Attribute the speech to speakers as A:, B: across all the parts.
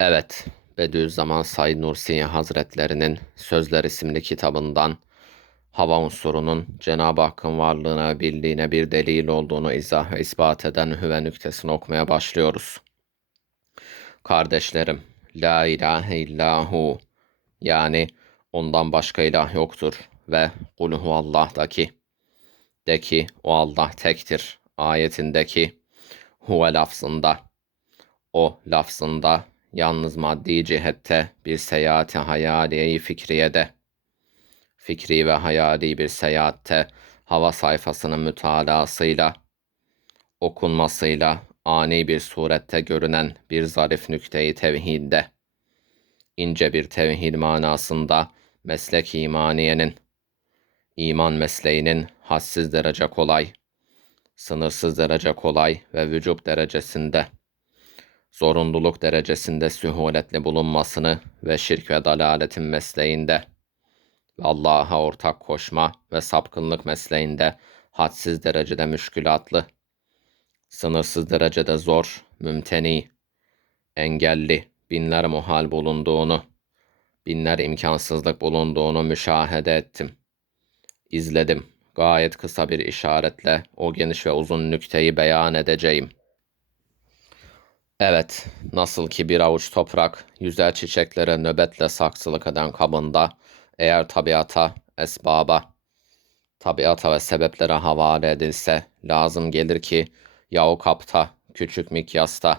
A: Evet, Bediüzzaman Said Nursi Hazretlerinin Sözler isimli kitabından hava unsurunun Cenab-ı Hakk'ın varlığına, birliğine bir delil olduğunu izah ve ispat eden hüve nüktesini okumaya başlıyoruz. Kardeşlerim, La ilahe illahu yani ondan başka ilah yoktur ve kul Allah'taki de ki o Allah tektir ayetindeki huve lafzında o lafzında yalnız maddi cihette bir seyahati hayaliyeyi fikriyede, fikri ve hayali bir seyahatte hava sayfasının mütalasıyla, okunmasıyla ani bir surette görünen bir zarif nükteyi tevhidde, ince bir tevhid manasında meslek imaniyenin, iman mesleğinin hassiz derece kolay, sınırsız derece kolay ve vücub derecesinde, zorunluluk derecesinde sühuletli bulunmasını ve şirk ve dalaletin mesleğinde ve Allah'a ortak koşma ve sapkınlık mesleğinde hadsiz derecede müşkülatlı, sınırsız derecede zor, mümteni, engelli, binler muhal bulunduğunu, binler imkansızlık bulunduğunu müşahede ettim. İzledim. Gayet kısa bir işaretle o geniş ve uzun nükteyi beyan edeceğim.'' Evet, nasıl ki bir avuç toprak yüzer çiçeklere nöbetle saksılık eden kabında, eğer tabiata, esbaba, tabiata ve sebeplere havale edilse, lazım gelir ki ya o kapta, küçük mikyasta,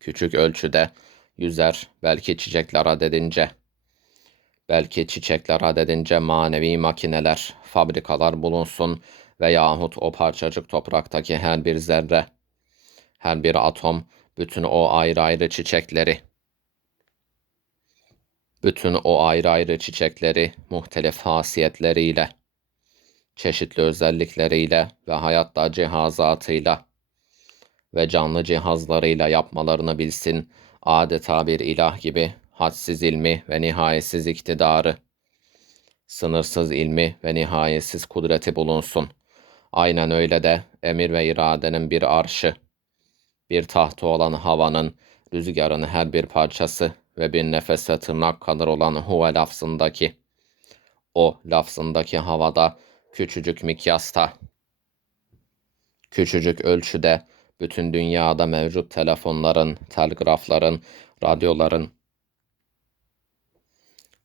A: küçük ölçüde yüzer, belki çiçekler adedince, belki çiçekler adedince manevi makineler, fabrikalar bulunsun veyahut o parçacık topraktaki her bir zerre, her bir atom, bütün o ayrı ayrı çiçekleri, bütün o ayrı ayrı çiçekleri muhtelif hasiyetleriyle, çeşitli özellikleriyle ve hayatta cihazatıyla ve canlı cihazlarıyla yapmalarını bilsin, adeta bir ilah gibi hadsiz ilmi ve nihayetsiz iktidarı, sınırsız ilmi ve nihayetsiz kudreti bulunsun. Aynen öyle de emir ve iradenin bir arşı, bir tahtı olan havanın, rüzgarın her bir parçası ve bir nefese tırnak kadar olan huve lafzındaki, o lafzındaki havada, küçücük mikyasta, küçücük ölçüde, bütün dünyada mevcut telefonların, telgrafların, radyoların,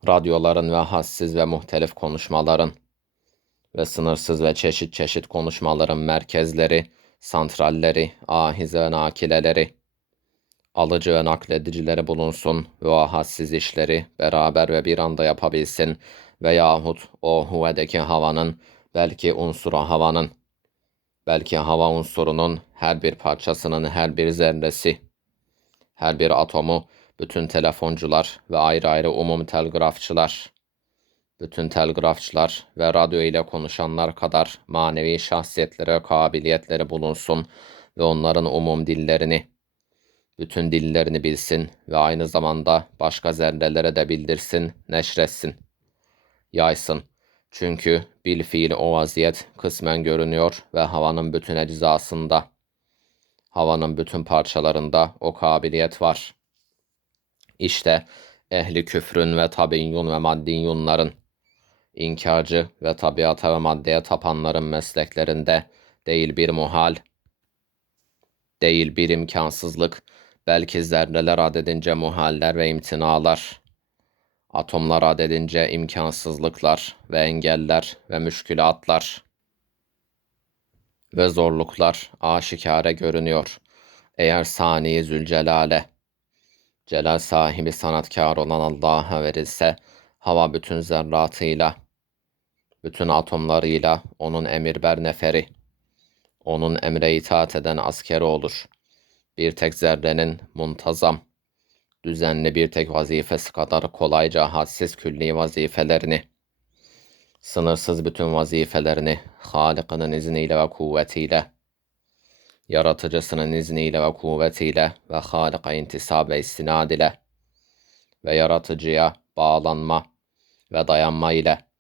A: radyoların ve hassiz ve muhtelif konuşmaların ve sınırsız ve çeşit çeşit konuşmaların merkezleri, santralleri, ahize nakileleri, alıcı ve nakledicileri bulunsun ve o hassiz işleri beraber ve bir anda yapabilsin veyahut o huvedeki havanın, belki unsuru havanın, belki hava unsurunun her bir parçasının her bir zerresi, her bir atomu, bütün telefoncular ve ayrı ayrı umum telgrafçılar, bütün telgrafçılar ve radyo ile konuşanlar kadar manevi şahsiyetlere kabiliyetleri bulunsun ve onların umum dillerini, bütün dillerini bilsin ve aynı zamanda başka zerrelere de bildirsin, neşretsin, yaysın. Çünkü bil fiil o vaziyet kısmen görünüyor ve havanın bütün eczasında, havanın bütün parçalarında o kabiliyet var. İşte ehli küfrün ve tabiyyun ve maddiyyunların inkarcı ve tabiata ve maddeye tapanların mesleklerinde değil bir muhal, değil bir imkansızlık, belki zerreler adedince muhaller ve imtinalar, atomlar adedince imkansızlıklar ve engeller ve müşkülatlar ve zorluklar aşikare görünüyor. Eğer sani Zülcelal'e, celal sahibi sanatkar olan Allah'a verilse, hava bütün zerratıyla, bütün atomlarıyla onun emirber neferi, onun emre itaat eden askeri olur. Bir tek zerrenin muntazam, düzenli bir tek vazifesi kadar kolayca hadsiz külli vazifelerini, sınırsız bütün vazifelerini Halık'ının izniyle ve kuvvetiyle, yaratıcısının izniyle ve kuvvetiyle ve Halık'a intisab ve istinad ile ve yaratıcıya bağlanma ve dayanma ile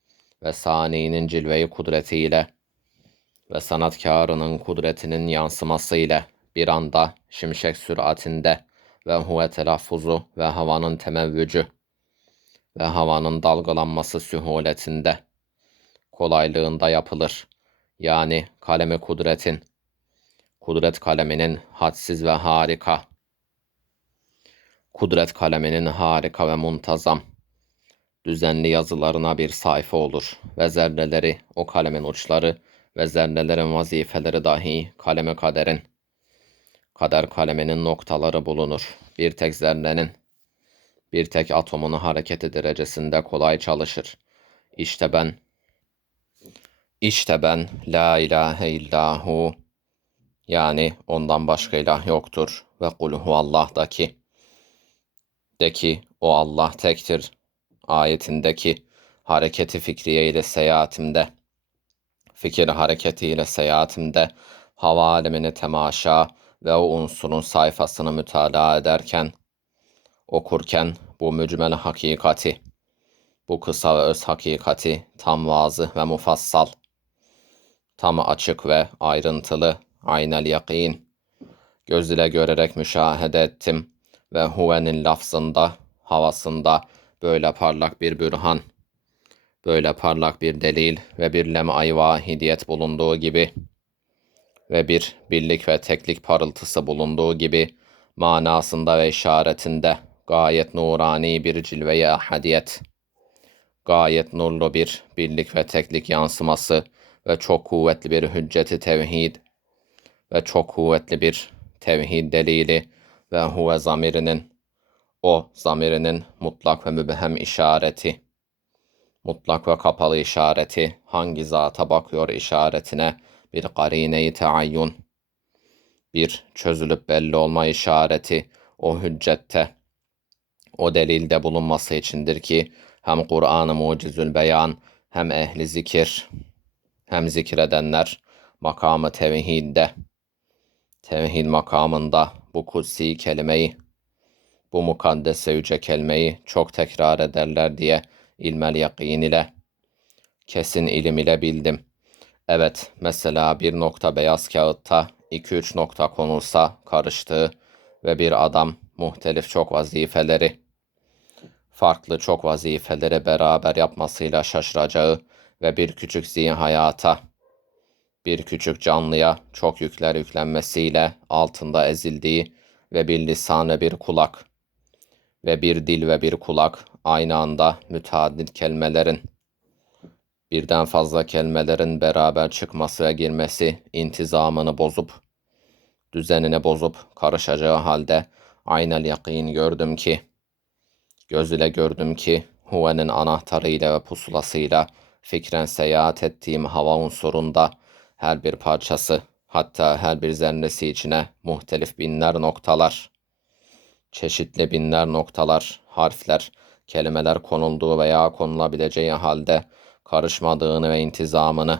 A: ve saniyinin cilveyi kudretiyle ve sanatkarının kudretinin yansıması ile bir anda şimşek süratinde ve huve telaffuzu ve havanın temevvücü ve havanın dalgalanması sühuletinde, kolaylığında yapılır. Yani kalemi kudretin, kudret kaleminin hadsiz ve harika, kudret kaleminin harika ve muntazam, düzenli yazılarına bir sayfa olur ve zerreleri, o kalemin uçları ve zerrelerin vazifeleri dahi kaleme kaderin, kader kaleminin noktaları bulunur. Bir tek zerrenin, bir tek atomun hareketi derecesinde kolay çalışır. İşte ben, işte ben, la ilahe illahu, yani ondan başka ilah yoktur ve kul huvallah de ki o Allah tektir ayetindeki hareketi fikriye ile seyahatimde, fikir hareketiyle seyahatimde hava alemini temaşa ve o unsurun sayfasını mütalaa ederken, okurken bu mücmel hakikati, bu kısa ve öz hakikati tam vazı ve mufassal, tam açık ve ayrıntılı, aynel yakin, göz ile görerek müşahede ettim ve huvenin lafzında, havasında böyle parlak bir bürhan, böyle parlak bir delil ve bir lem'ay vahidiyet bulunduğu gibi ve bir birlik ve teklik parıltısı bulunduğu gibi manasında ve işaretinde gayet nurani bir cilve-i ahadiyet, gayet nurlu bir birlik ve teklik yansıması ve çok kuvvetli bir hücceti tevhid ve çok kuvvetli bir tevhid delili ve huve zamirinin o zamirinin mutlak ve mübehem işareti. Mutlak ve kapalı işareti hangi zata bakıyor işaretine bir karine-i teayyun bir çözülüp belli olma işareti o hüccette o delilde bulunması içindir ki hem Kur'an-ı mucizül beyan hem ehli zikir hem zikredenler makamı tevhidde. Tevhid makamında bu kutsi kelimeyi bu mukaddese yüce kelimeyi çok tekrar ederler diye ilmel yakin ile kesin ilim ile bildim. Evet, mesela bir nokta beyaz kağıtta 2-3 nokta konulsa karıştığı ve bir adam muhtelif çok vazifeleri farklı çok vazifeleri beraber yapmasıyla şaşıracağı ve bir küçük zihin hayata, bir küçük canlıya çok yükler yüklenmesiyle altında ezildiği ve bir lisan ve bir kulak ve bir dil ve bir kulak aynı anda müteaddit kelimelerin birden fazla kelimelerin beraber çıkması ve girmesi intizamını bozup düzenini bozup karışacağı halde aynel yakin gördüm ki Göz ile gördüm ki Huve'nin anahtarıyla ve pusulasıyla fikren seyahat ettiğim hava unsurunda her bir parçası hatta her bir zerresi içine muhtelif binler noktalar, çeşitli binler noktalar, harfler, kelimeler konulduğu veya konulabileceği halde karışmadığını ve intizamını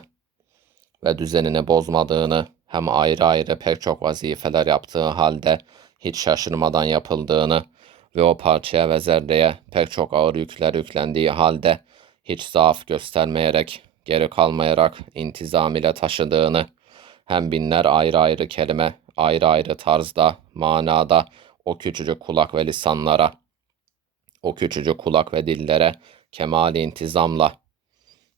A: ve düzenini bozmadığını hem ayrı ayrı pek çok vazifeler yaptığı halde hiç şaşırmadan yapıldığını ve o parçaya ve zerreye pek çok ağır yükler yüklendiği halde hiç zaaf göstermeyerek, geri kalmayarak intizam ile taşıdığını, hem binler ayrı ayrı kelime, ayrı ayrı tarzda, manada o küçücük kulak ve lisanlara, o küçücük kulak ve dillere kemali intizamla,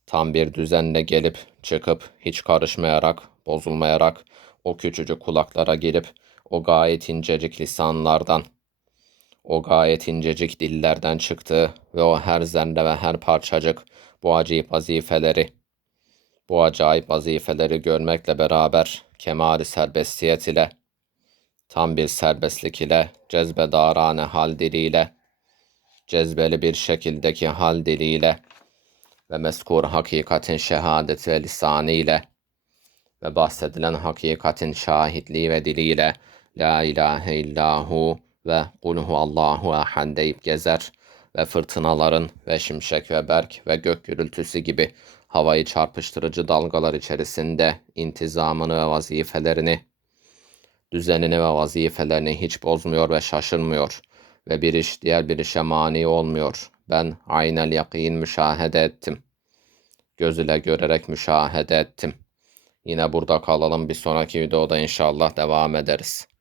A: tam bir düzenle gelip çıkıp hiç karışmayarak, bozulmayarak o küçücük kulaklara girip o gayet incecik lisanlardan o gayet incecik dillerden çıktı ve o her zerre ve her parçacık bu acayip vazifeleri, bu acayip vazifeleri görmekle beraber kemali serbestiyet ile, tam bir serbestlik ile, cezbedarane hal diliyle, cezbeli bir şekildeki hal diliyle ve meskur hakikatin şehadet ve lisanı ile ve bahsedilen hakikatin şahitliği ve diliyle La ilahe illahu ve kulhu Allahu ahad deyip gezer ve fırtınaların ve şimşek ve berk ve gök gürültüsü gibi havayı çarpıştırıcı dalgalar içerisinde intizamını ve vazifelerini, düzenini ve vazifelerini hiç bozmuyor ve şaşırmıyor ve bir iş diğer bir işe mani olmuyor. Ben aynel yakin müşahede ettim. Göz ile görerek müşahede ettim. Yine burada kalalım. Bir sonraki videoda inşallah devam ederiz.